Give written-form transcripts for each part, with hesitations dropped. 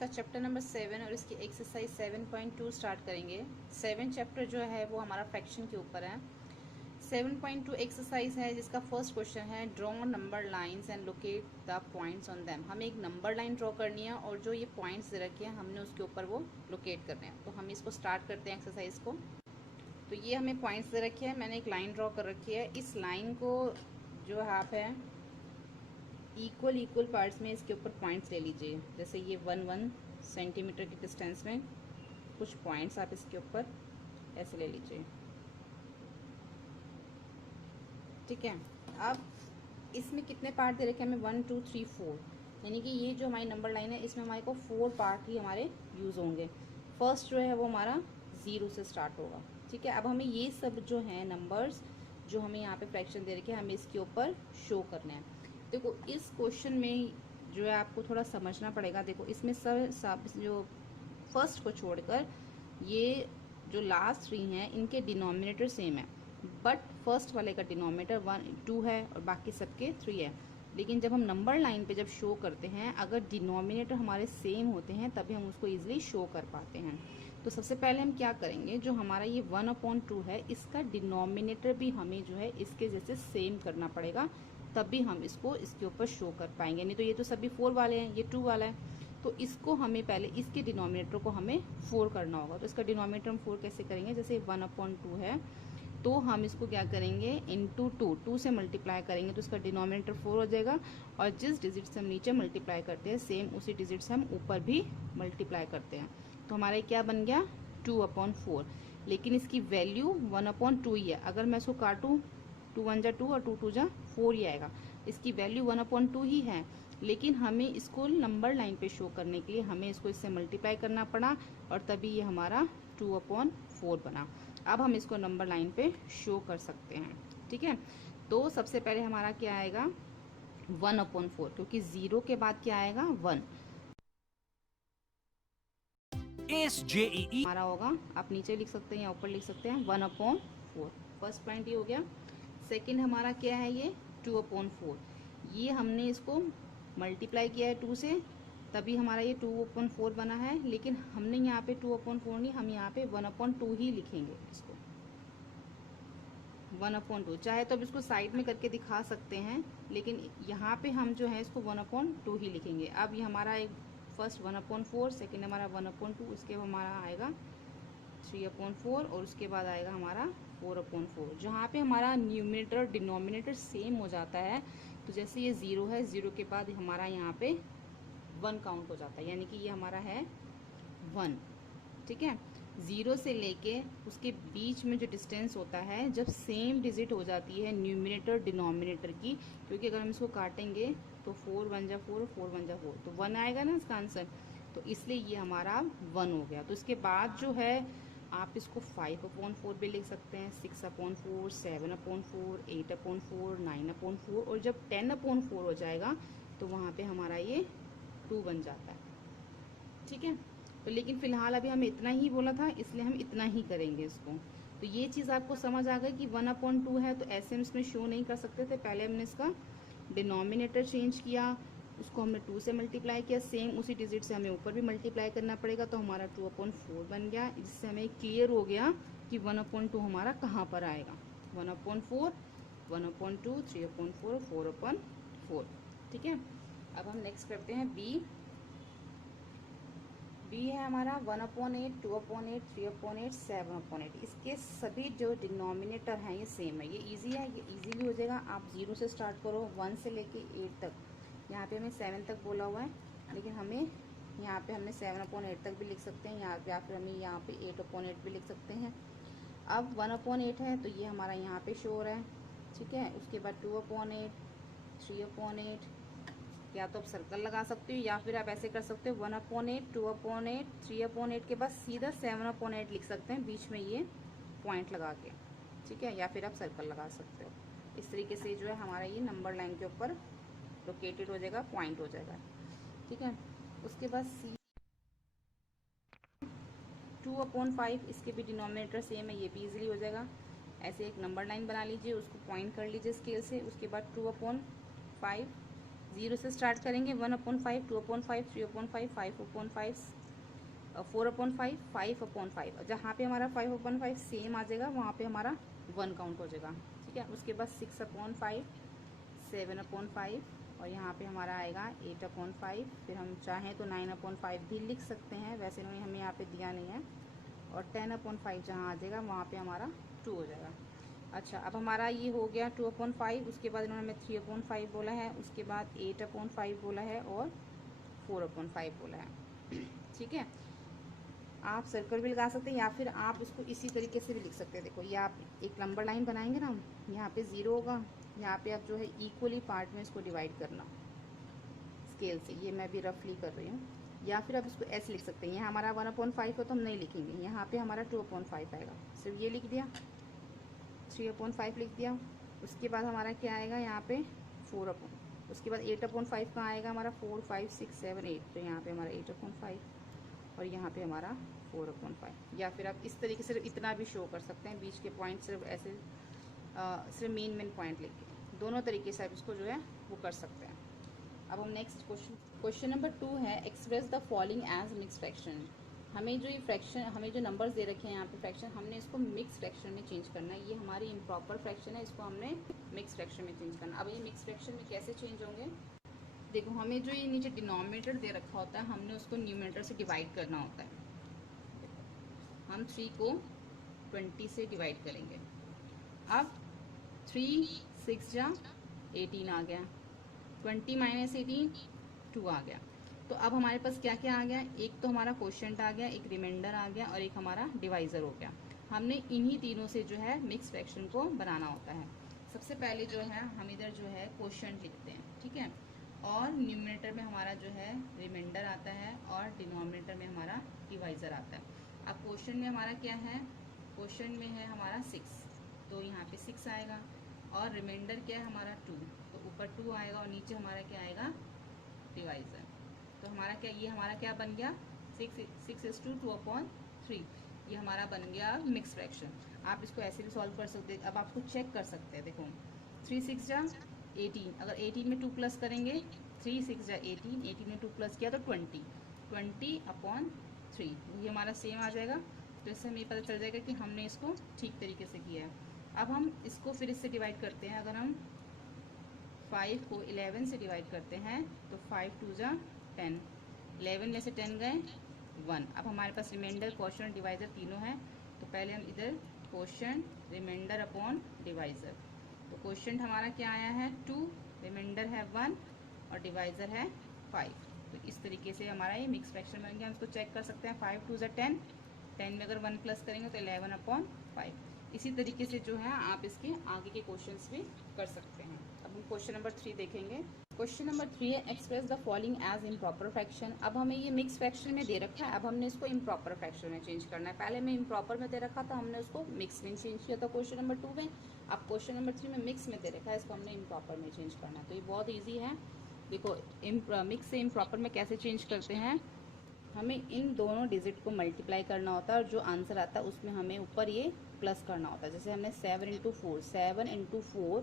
का chapter number 7 और इसकी एक्सरसाइज 7.2 स्टार्ट करेंगे। 7 चैप्टर जो है वो हमारा फ्रैक्शन के ऊपर है। 7.2 एक्सरसाइज है जिसका फर्स्ट क्वेश्चन है draw number lines and locate the points on them. हमें एक नंबर लाइन ड्रॉ करनी है और जो ये पॉइंट्स दे रखे हैं हमने उसके ऊपर वो लोकेट करने हैं। तो हम इसको स्टार्ट करते हैं एक्सरसाइज को। तो ये हमें पॉइंट्स दे रखे हैं, मैंने एक लाइन ड्रॉ कर रखी है। इस लाइन को जो हाफ है इक्वल पार्ट्स में इसके ऊपर पॉइंट्स ले लीजिए। जैसे ये 1 सेंटीमीटर की डिस्टेंस में कुछ पॉइंट्स आप इसके ऊपर ऐसे ले लीजिए, ठीक है। अब इसमें कितने पार्ट दे रखे हैं हमें 1 2 3 4, यानी कि ये जो हमारी नंबर लाइन है इसमें हमारे को 4 पार्ट ही हमारे यूज़ होंगे। फर्स्ट जो है वो हमारा 0 से स्टार्ट होगा, ठीक है। अब हमें ये सब जो है नंबर्स जो हमें यहाँ पे फ्रैक्शन दे रखे हैं हमें इसके ऊपर शो करना है। देखो इस क्वेश्चन में जो है आपको थोड़ा समझना पड़ेगा। देखो इसमें सब जो फर्स्ट को छोड़कर ये जो लास्ट 3 हैं इनके डिनोमिनेटर सेम है, बट फर्स्ट वाले का डिनोमिनेटर 2 है और बाकी सबके 3 है। लेकिन जब हम नंबर लाइन पे जब शो करते हैं अगर डिनोमिनेटर हमारे सेम होते हैं तभी हम उसको ईजिली शो कर पाते हैं। तो सबसे पहले हम क्या करेंगे, जो हमारा ये 1/2 है इसका डिनोमिनेटर भी हमें जो है इसके जैसे सेम करना पड़ेगा, तभी हम इसको इसके ऊपर शो कर पाएंगे। नहीं तो ये तो सभी 4 वाले हैं, ये 2 वाला है। तो इसको हमें पहले इसके डिनोमिनेटर को हमें 4 करना होगा। तो इसका डिनोमिनेटर हम 4 कैसे करेंगे, जैसे 1/2 है तो हम इसको क्या करेंगे इंटू 2 से मल्टीप्लाई करेंगे तो इसका डिनोमिनेटर 4 हो जाएगा। और जिस डिजिट से हम नीचे मल्टीप्लाई करते हैं सेम उसी डिजिट से हम ऊपर भी मल्टीप्लाई करते हैं। तो हमारा ये क्या बन गया 2/4, लेकिन इसकी वैल्यू 1/2 ही है। अगर मैं इसको काटूँ 2 1 जा 2 और 2 2 जा 4 ही आएगा। इसकी वैल्यू 1/2 ही है, लेकिन हमें इसको नंबर लाइन पे शो करने के लिए हमें इसको इससे मल्टीप्लाई करना पड़ा और तभी ये हमारा 2/4 बना। अब हम इसको नंबर लाइन पे शो कर सकते हैं, ठीक है। तो सबसे पहले हमारा क्या आएगा 1/4, क्योंकि 0 के बाद क्या आएगा 1। इस जेईई हमारा होगा, आप नीचे लिख सकते हैं या ऊपर लिख सकते हैं 1/4। फर्स्ट पॉइंट ये हो गया। सेकंड हमारा क्या है ये 2/4। ये हमने इसको मल्टीप्लाई किया है 2 से तभी हमारा ये 2/4 बना है, लेकिन हमने यहाँ पे 2/4 नहीं, हम यहाँ पे 1/2 ही लिखेंगे इसको 1/2। चाहे तो अब इसको साइड में करके दिखा सकते हैं, लेकिन यहाँ पे हम जो है इसको 1/2 ही लिखेंगे। अब ये हमारा एक फर्स्ट 1/4, सेकेंड हमारा 1/2, उसके बाद हमारा आएगा 3/4 और उसके बाद आएगा हमारा 4/4। जहाँ पे हमारा न्यूमिनेटर और डिनोमिनेटर सेम हो जाता है, तो जैसे ये 0 है, 0 के बाद हमारा यहाँ पे 1 काउंट हो जाता है, यानी कि ये हमारा है 1, ठीक है। 0 से लेके उसके बीच में जो डिस्टेंस होता है जब सेम डिजिट हो जाती है न्यूमिनेटर डिनोमिनेटर की, क्योंकि अगर हम इसको काटेंगे तो 4 1 जा 4 4 1 जा 4 तो 1 आएगा ना इसका आंसर। तो इसलिए ये हमारा 1 हो गया। तो इसके बाद जो है आप इसको 5/4 भी लिख सकते हैं, 6/4, 7/4, 8/4, 9/4 और जब 10/4 हो जाएगा तो वहाँ पे हमारा ये 2 बन जाता है, ठीक है। तो लेकिन फिलहाल अभी हमें इतना ही बोला था इसलिए हम इतना ही करेंगे इसको। तो ये चीज़ आपको समझ आ गई कि 1/2 है तो ऐसे हम इसमें शो नहीं कर सकते थे। पहले हमने इसका डिनोमिनेटर चेंज किया, उसको हमने 2 से मल्टीप्लाई किया, सेम उसी डिजिट से हमें ऊपर भी मल्टीप्लाई करना पड़ेगा, तो हमारा 2/4 बन गया। जिससे हमें क्लियर हो गया कि 1/2 हमारा कहाँ पर आएगा। 1/4, 1/2, 3/4, 4/4, ठीक है। अब हम नेक्स्ट करते हैं बी है हमारा 1/8, 2/8, 3/8, 7/8। इसके सभी जो डिनोमिनेटर हैं ये सेम है। ये इजी है, ये इजीली हो जाएगा। आप 0 से स्टार्ट करो 1 से लेके 8 तक। यहाँ पे हमें 7 तक बोला हुआ है, लेकिन हमें यहाँ पे हमने 7/8 तक भी लिख सकते हैं, या फिर हमें यहाँ पे 8/8 भी लिख सकते हैं। अब 1/8 है तो ये हमारा यहाँ पे शो हो रहा है, ठीक है। उसके बाद 2/8, 3/8, या तो आप सर्कल लगा सकते हो या फिर आप ऐसे कर सकते हो 1/8, 2/8, 3/8 के बाद सीधा 7/8 लिख सकते हैं बीच में ये पॉइंट लगा के, ठीक है। या फिर आप सर्कल लगा सकते हो। इस तरीके से जो है हमारा ये नंबर लाइन के ऊपर लोकेटेड हो जाएगा, पॉइंट हो जाएगा, ठीक है। उसके बाद 2/5, इसके भी डिनोमिनेटर सेम है, ये भी इजीली हो जाएगा। ऐसे एक नंबर लाइन बना लीजिए, उसको पॉइंट कर लीजिए स्केल से। उसके बाद 2/5 0 से स्टार्ट करेंगे, 1/5, 2/5, 3/5, 5/5, 4/5, 5/5। जहाँ पे हमारा 5/5 सेम आ जाएगा वहाँ पे हमारा 1 काउंट हो जाएगा, ठीक है। उसके बाद 6/5, 7/5 और यहाँ पे हमारा आएगा 8/5। फिर हम चाहें तो 9/5 भी लिख सकते हैं, वैसे इन्होंने हमें यहाँ पे दिया नहीं है। और 10/5 जहाँ आ जाएगा वहाँ पे हमारा 2 हो जाएगा। अच्छा, अब हमारा ये हो गया 2/5। उसके बाद इन्होंने हमें 3/5 बोला है, उसके बाद 8/5 बोला है और 4/5 बोला है, ठीक है। आप सर्कल भी लगा सकते हैं या फिर आप इसको इसी तरीके से भी लिख सकते हैं। देखो ये आप एक नंबर लाइन बनाएंगे ना, यहाँ पे 0 होगा, यहाँ पे आप जो है इक्वली पार्ट में इसको डिवाइड करना स्केल से। ये मैं भी रफली कर रही हूँ। या फिर आप इसको ऐसे लिख सकते हैं, यहाँ हमारा 1/5 हो तो हम नहीं लिखेंगे, यहाँ पे हमारा 2/5 आएगा, सिर्फ ये लिख दिया, 3/5 लिख दिया। उसके बाद हमारा क्या आएगा यहाँ पे 4 उसके बाद 8/5 कहाँ आएगा हमारा 4, 5, 6, 7, 8। तो यहाँ पे हमारा 8/5 और यहाँ पे हमारा 4/5। या फिर आप इस तरीके से इतना भी शो कर सकते हैं, बीच के पॉइंट सिर्फ ऐसे सिर्फ मेन पॉइंट लेके। दोनों तरीके से आप इसको जो है वो कर सकते हैं। अब हम नेक्स्ट क्वेश्चन नंबर 2 है, express the following as mixed fraction. हमें जो ये फ्रैक्शन, हमें जो नंबर्स दे रखे हैं यहाँ पे फ्रैक्शन, हमने इसको मिक्स फ्रैक्शन में चेंज करना है। ये हमारी इम्प्रॉपर फ्रैक्शन है, इसको हमने मिक्स फ्रैक्शन में चेंज करना। अब ये मिक्स फ्रैक्शन में कैसे चेंज होंगे, देखो हमें जो ये नीचे डिनोमिनेटर दे रखा होता है, हमने उसको न्यूमरेटर से डिवाइड करना होता है। हम 3 को 20 से डिवाइड करेंगे। अब 3 6 जा 18 आ गया, 20 - 18 2 आ गया। तो अब हमारे पास क्या क्या आ गया, एक तो हमारा क्वोशिएंट आ गया, एक रिमाइंडर आ गया और एक हमारा डिवाइज़र हो गया। हमने इन्हीं तीनों से जो है मिक्स फ्रैक्शन को बनाना होता है। सबसे पहले जो है हम इधर जो है क्वोशिएंट लिखते हैं, ठीक है। और न्यूमरेटर में हमारा जो है रिमाइंडर आता है और डिनोमिनेटर में हमारा डिवाइज़र आता है। अब क्वोशिएंट में हमारा क्या है, क्वोशिएंट में है हमारा 6, तो यहाँ पे 6 आएगा। और रिमाइंडर क्या है हमारा 2, तो ऊपर 2 आएगा और नीचे हमारा क्या आएगा डिवाइज़र। तो हमारा क्या, ये हमारा क्या बन गया 6/2 ये हमारा बन गया मिक्स फ्रैक्शन। आप इसको ऐसे भी सॉल्व कर सकते हैं। अब आपको चेक कर सकते हैं, देखो 3 6 जा 18, अगर 18 में 2 प्लस करेंगे, 3 6 जा 18, 18 में 2 प्लस किया तो 20/3, ये हमारा सेम आ जाएगा। तो इससे हमें ये पता चल जाएगा कि हमने इसको ठीक तरीके से किया है। अब हम इसको फिर इससे डिवाइड करते हैं। अगर हम 5 को 11 से डिवाइड करते हैं तो 5 2 जा 10, 11 में से 10 गए 1। अब हमारे पास रिमाइंडर, क्वोशिएंट, डिवाइज़र तीनों है। तो पहले हम इधर क्वोशिएंट, रिमाइंडर अपॉन डिवाइज़र। तो क्वोशिएंट हमारा क्या आया है 2, रिमाइंडर है 1 और डिवाइज़र है 5। तो इस तरीके से हमारा ये मिक्स फ्रैक्शन बन गया। हम इसको चेक कर सकते हैं, 5 2 जा 10, 10 में अगर 1 प्लस करेंगे तो 11/5। इसी तरीके से जो है आप इसके आगे के क्वेश्चंस भी कर सकते हैं। अब हम क्वेश्चन नंबर 3 देखेंगे। क्वेश्चन नंबर 3 है, express the following as improper fraction. अब हमें ये मिक्स फ्रैक्शन में दे रखा है, अब हमने इसको इम्प्रॉपर फ्रैक्शन में चेंज करना है। पहले हमें इम्प्रॉपर में दे रखा था, हमने उसको मिक्स में चेंज किया था क्वेश्चन नंबर 2 में। अब क्वेश्चन नंबर 3 में मिक्स में दे रखा है, इसको हमने इम्प्रॉपर में चेंज करना है। तो ये बहुत ईजी है। देखो मिक्स से इम्प्रॉपर में कैसे चेंज करते हैं, हमें इन दोनों डिजिट को मल्टीप्लाई करना होता है और जो आंसर आता है उसमें हमें ऊपर ये प्लस करना होता है। जैसे हमने 7 × 4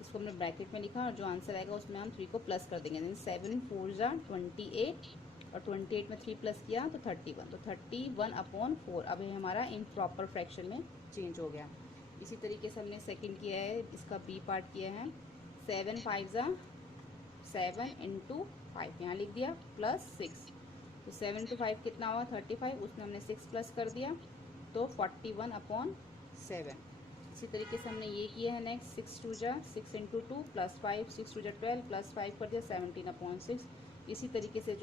इसको हमने ब्रैकेट में लिखा और जो आंसर आएगा उसमें हम 3 को प्लस कर देंगे। 7 4 जा 28 और 28 में 3 प्लस किया तो 31, तो 31/4। अब ये हमारा इम्प्रॉपर फ्रैक्शन में चेंज हो गया। इसी तरीके से हमने सेकंड किया है, इसका बी पार्ट किया है, 7 5 जा 7 × 5 यहाँ लिख दिया प्लस 6। तो 7 × 5 कितना हुआ 35, उसमें हमने 6 प्लस कर दिया तो 41/7। इसी तरीके से हमने ये किया है। नेक्स्ट 6 2 जा 6 × 2 +5, 6 2 जा 12 +5 कर दिया 17/6। इसी तरीके से जो